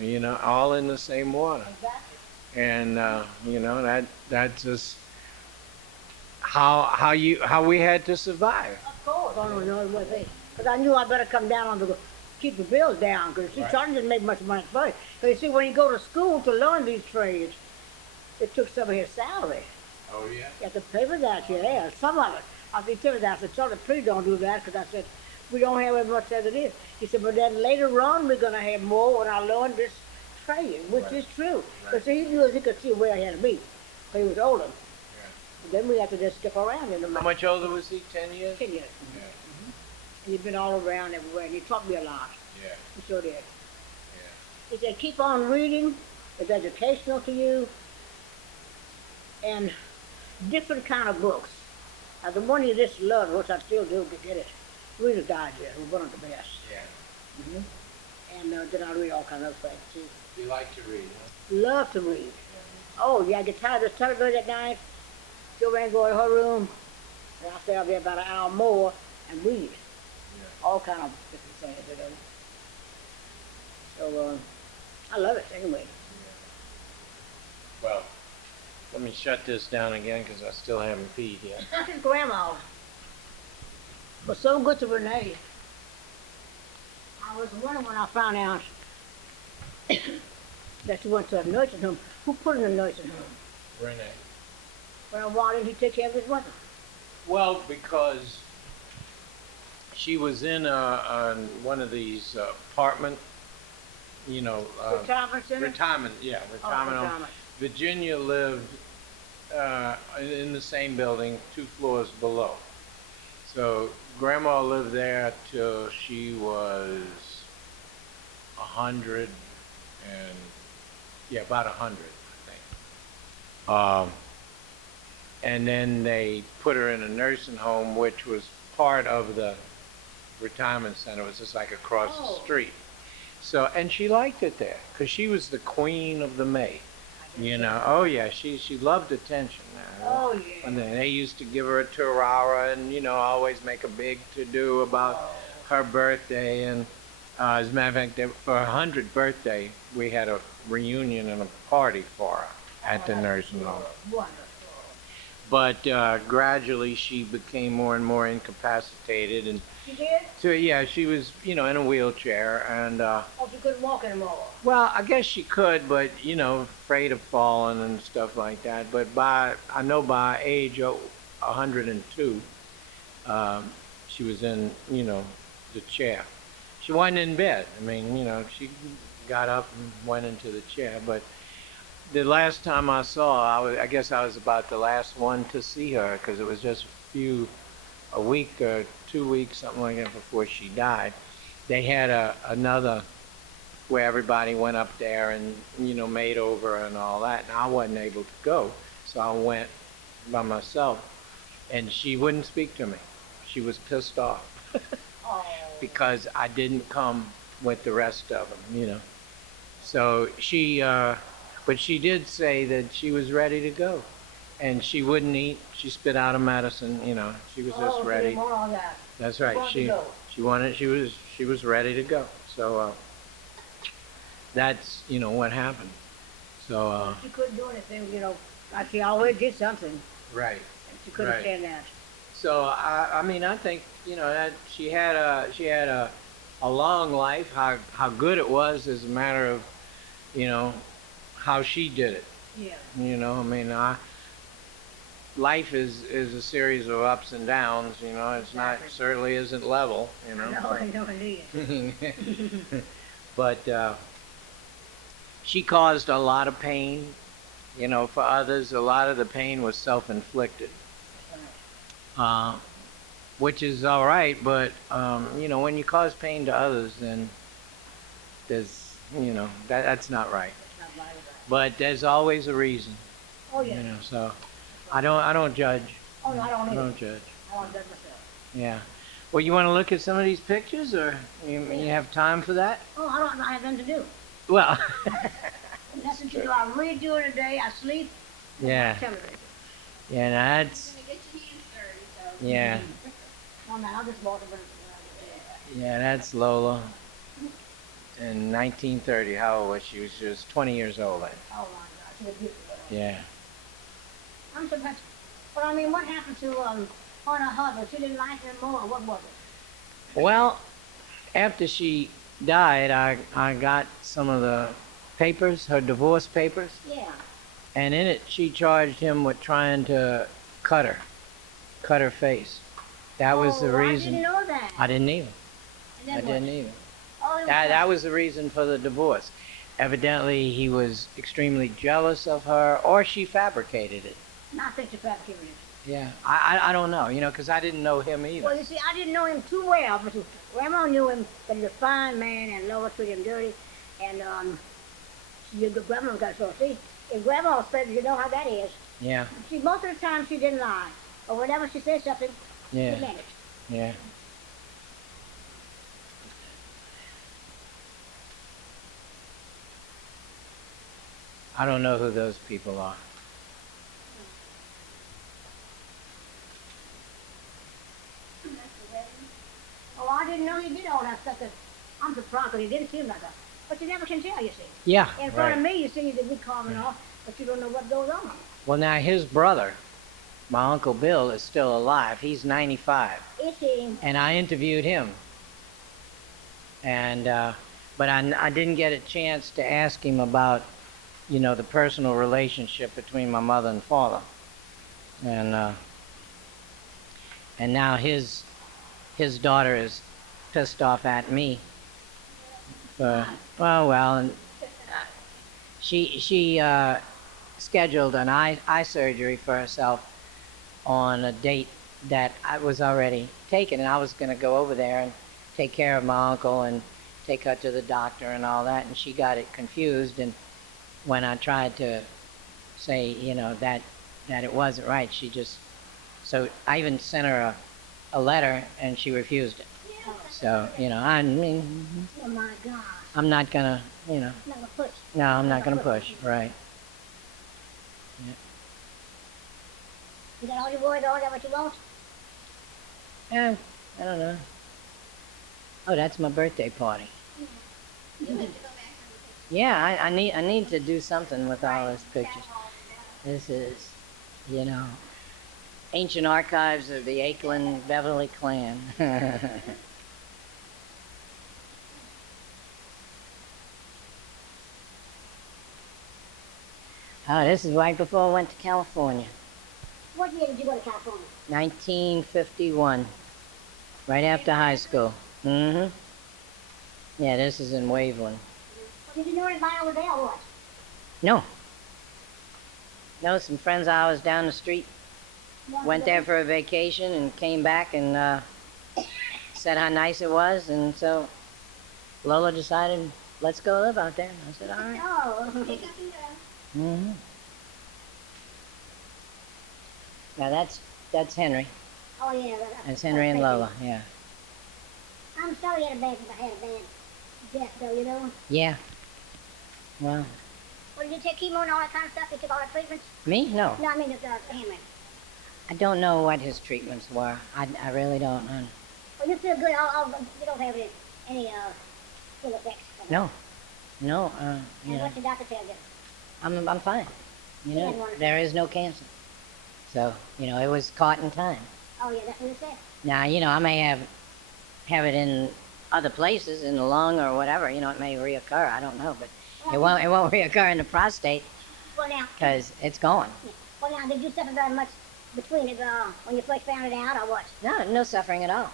all in the same water. Exactly. And that's just how we had to survive. Of course. I don't know what they. Because I knew I better come down on the keep the bills down. Because Right. Charlie didn't make much money first. Because you see, when you go to school to learn these trades, it took some of his salary. Oh yeah. You have to pay for that, yeah. Some of it. I said, tell me that. I said, Charlie, please don't do that. Because I said, we don't have as much as it is. He said, but then later on, we're going to have more when I learn this trade, which Right. is true. Right. Because he knew he could see where he had to be. Because he was older. And then we had to just skip around in the How much older was he? 10 years? 10 years. Yeah. And he's been all around everywhere. And he taught me a lot. Yeah. He sure did. Yeah. He said, keep on reading. It's educational to you. And different kind of books. Now, the one you just love, which I still do, get it. Reader's Digest was one of the best. Yeah. And then I read all kinds of things too. You like to read, huh? Love to read. Oh, yeah, I get tired of television at night. Go in, go to her room, and I'll stay up there about an hour more and read. Yeah. All kind of different things. So, I love it anyway. Well, let me shut this down again because I still haven't peed yet. Grandma was so good to Renee. I was wondering when I found out that she went to a nursing home. Who put her in a nursing home? Renee. Well, why didn't he take care of his mother? Well, because she was in one of these apartment, Retirement center? retirement, yeah, retirement home. retirement. Virginia lived in the same building, 2 floors below. So Grandma lived there till she was 100 and, about 100, I think. And then they put her in a nursing home, which was part of the retirement center. It was just like across the street. So, and she liked it there because she was the queen of the May. Oh yeah, she loved attention. Oh, yeah. And then they used to give her a tiara and, always make a big to-do about her birthday. And as a matter of fact, for her 100th birthday, we had a reunion and a party for her at the nursing home. Wonderful. but gradually she became more and more incapacitated, and She did? so yeah, she was, in a wheelchair, and Oh, she couldn't walk anymore. well, I guess she could, but afraid of falling and stuff like that. But I know by age 102, she was in, the chair. She wasn't in bed. I mean, she got up and went into the chair. But the last time I saw her, I guess I was about the last one to see her because it was just a week or 2 weeks, something like that, before she died. They had another where everybody went up there and made over and all that, and I wasn't able to go, so I went by myself, and she wouldn't speak to me. She was pissed off Oh. because I didn't come with the rest of them. So but she did say that she was ready to go, and she wouldn't eat. She spit out a medicine. She was just She ready. didn't want all that. That's right. She wanted to go. She was ready to go. So that's what happened. So She couldn't do anything, like she always did something. right. She couldn't Right. stand that. So I mean, I think that she had a long life. How good it was is a matter of how she did it. Yeah. I mean, life is a series of ups and downs. It's not, Exactly. certainly isn't level. No, indeed. But she caused a lot of pain. For others, a lot of the pain was self-inflicted, which is all right. But when you cause pain to others, then there's that's not right. It's not right about it. But there's always a reason. Oh, yeah. So I don't judge. Oh, no, I don't I either. don't judge. I don't judge myself. Yeah. Well, you want to look at some of these pictures, or you have time for that? Oh, I have nothing to do. Well, Nothing to do. I read during the day, I sleep. yeah, Television. yeah. That's You're gonna get your hands dirty, so. yeah, Well, now I'll just walk over yeah. That's Lola. In 1930, how old was she? She was 20 years old then. Oh, my God. She was beautiful. Yeah. I'm surprised. But I mean, what happened to her husband? She didn't like him more. What was it? Well, after she died, I got some of the papers, her divorce papers, Yeah. and in it she charged him with trying to cut her face. That was the reason. I didn't know that. I didn't either. And then I what? didn't either. Oh, it That was the reason for the divorce. Evidently, he was extremely jealous of her, or she fabricated it. I think she fabricated it. Yeah, I don't know, because I didn't know him either. Well, you see, I didn't know him too well, but Grandma knew him, but he was a fine man, and Lola treated him dirty, and Grandma got so see, if Grandma said, you know how that is. Yeah, She most of the time she didn't lie, or whenever she said something, yeah, she meant it. yeah. I don't know who those people are. Oh, I didn't know he did all that stuff. I'm surprised because he didn't seem like that. But you never can tell, you see. Yeah, In front of right. me, you see the good calming off, but you don't know what goes on. Well, now his brother, my Uncle Bill, is still alive. He's 95. Is he? And I interviewed him. And but I didn't get a chance to ask him about, the personal relationship between my mother and father. And now his daughter is pissed off at me. And she scheduled an eye surgery for herself on a date that I was already taken, and I was going to go over there and take care of my uncle and take her to the doctor and all that, and she got it confused. And when I tried to say, that it wasn't right, so I even sent her a letter, and she refused it. So, I mean, Oh my God. I'm not gonna, Not gonna push. no, I'm not gonna push, right. You got all your boys, all that what you want? Yeah, I don't know. Oh, that's my birthday party. You have to go back and look at Yeah, I need to do something with all these pictures. This is, Ancient archives of the Akeland Beverly clan. Oh, this is right before I went to California. What year did you go to California? 1951. Right after high school. Mm-hmm. Yeah, this is in Waveland. Did you know anybody over there or what? No. No, some friends of ours down the street went there for a vacation and came back and said how nice it was, and so Lola decided, let's go live out there. I said, all right. Oh. Mm-hmm. Now that's Henry. Oh, yeah. That's Henry and Lola, yeah. I'm sorry you had a bad death, though, you know. Yeah. Well, Well, did you take chemo and all that kind of stuff? You took all the treatments? me? No. No, I mean the Henry. I don't know what his treatments were. I really don't know. Well, you feel good. You don't have any ill effects. No. No, you And know, what the doctor tell you? I'm fine. You You had know, one. there is no cancer. So, you know, it was caught in time. Oh, yeah, that's what it said. Now, you know, I may have it in other places, in the lung or whatever. You know, it may reoccur. I don't know, but it won't reoccur in the prostate Well, now, because it's gone. well, now, did you suffer very much between it when you first found it out, or what? No suffering at all.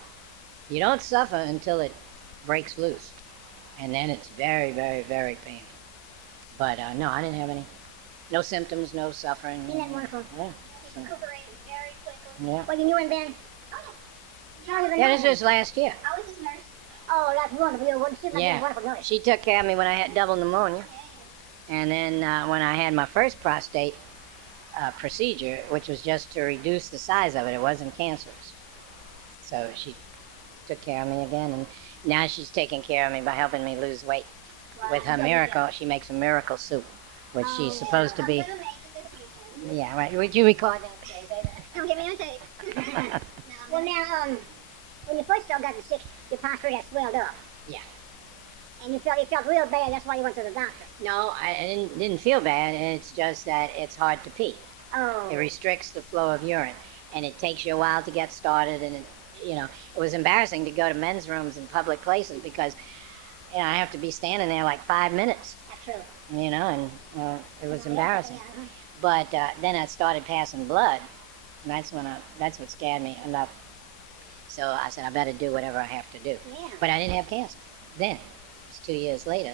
You don't suffer until it breaks loose, and then it's very, very, very painful. But no, I didn't have any, no symptoms, no suffering. Isn't that wonderful? Yeah. So, Recuperated very quickly. yeah. Well, you knew him then? Oh, yeah. You don't even Yeah, know this him. was last year. I was his nurse. Oh, that's wonderful. You're a Yeah. wonderful nurse. She took care of me when I had double pneumonia, and then when I had my first prostate procedure, which was just to reduce the size of it. It wasn't cancerous. So she took care of me again, and now she's taking care of me by helping me lose weight. With her miracle, she makes a miracle soup, which she's supposed to be. Yeah, right. Would you record that? Don't get me on tape. Well, now, when you first got the sick, your prostate had swelled up. Yeah. And you felt real bad. That's why you went to the doctor. No, I didn't feel bad. It's just that it's hard to pee. Oh. It restricts the flow of urine, and it takes you a while to get started. And it was embarrassing to go to men's rooms in public places because, I have to be standing there like 5 minutes. That's true. And it was embarrassing. But then I started passing blood, and that's what scared me enough. So I said I better do whatever I have to do. Yeah. But I didn't have cancer then. It was 2 years later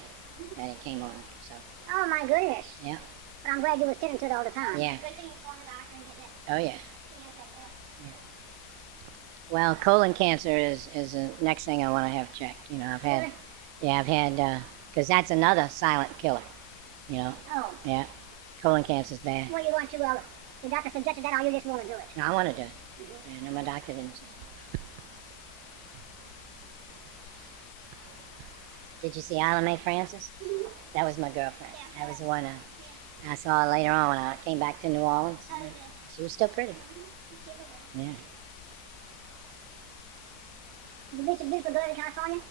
that it came on. So Oh, my goodness. yeah. But I'm glad you were tending to it all the time. Yeah. Good thing you phoned the doctor and get that. Oh yeah. Well, colon cancer is the next thing I want to have checked. I've had, because that's another silent killer. Oh. Yeah, colon cancer's bad. Well, you want to, the doctor suggested that, or you just want to do it? No, I want to do it. Yeah, no, my doctor didn't. Did you see Isla Mae Francis? That was my girlfriend. That was the one I saw later on when I came back to New Orleans. She was still pretty. Yeah. Did you meet some beautiful girls in California?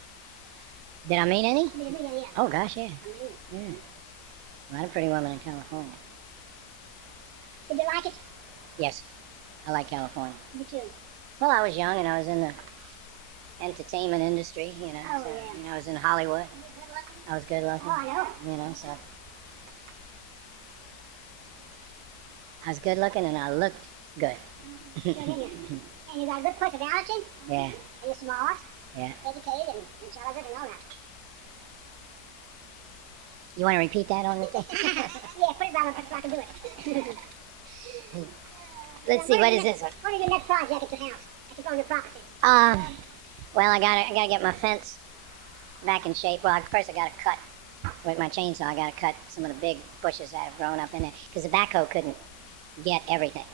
Did I meet any? Did you meet any? Yeah. Oh gosh, yeah. Yeah. A lot of pretty women in California. Did you like it? Yes, I like California. Me too. Well, I was young and I was in the entertainment industry, Oh, so, yeah. I was in Hollywood. I was good looking, Oh, I know. so. I was good looking and I looked good. Good, didn't you? And you got a good personality, Yeah, and you're smart, yeah. educated, and intelligent, and all that. You want to repeat that on the thing? Yeah, put it down so I can do it. Let's see, what is this one? What is your next project at your house? At your property? Well, I gotta get my fence back in shape. Well, first I gotta cut with my chainsaw. I gotta cut some of the big bushes that have grown up in there because the backhoe couldn't get everything,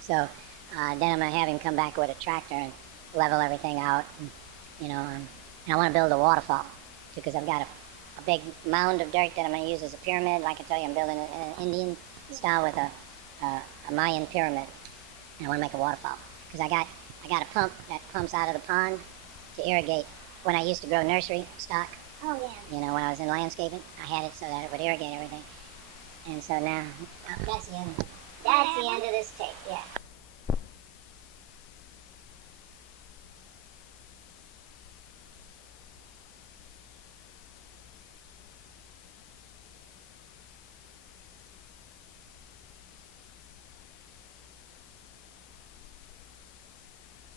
So then I'm gonna have him come back with a tractor and level everything out, and I want to build a waterfall because I've got a big mound of dirt that I'm gonna use as a pyramid. Like I tell you, I'm building an Indian style with a Mayan pyramid, and I want to make a waterfall because I got a pump that pumps out of the pond to irrigate. When I used to grow nursery stock, Oh, yeah. when I was in landscaping, I had it so that it would irrigate everything. And so now, that's the end. That's the end of this tape, yeah.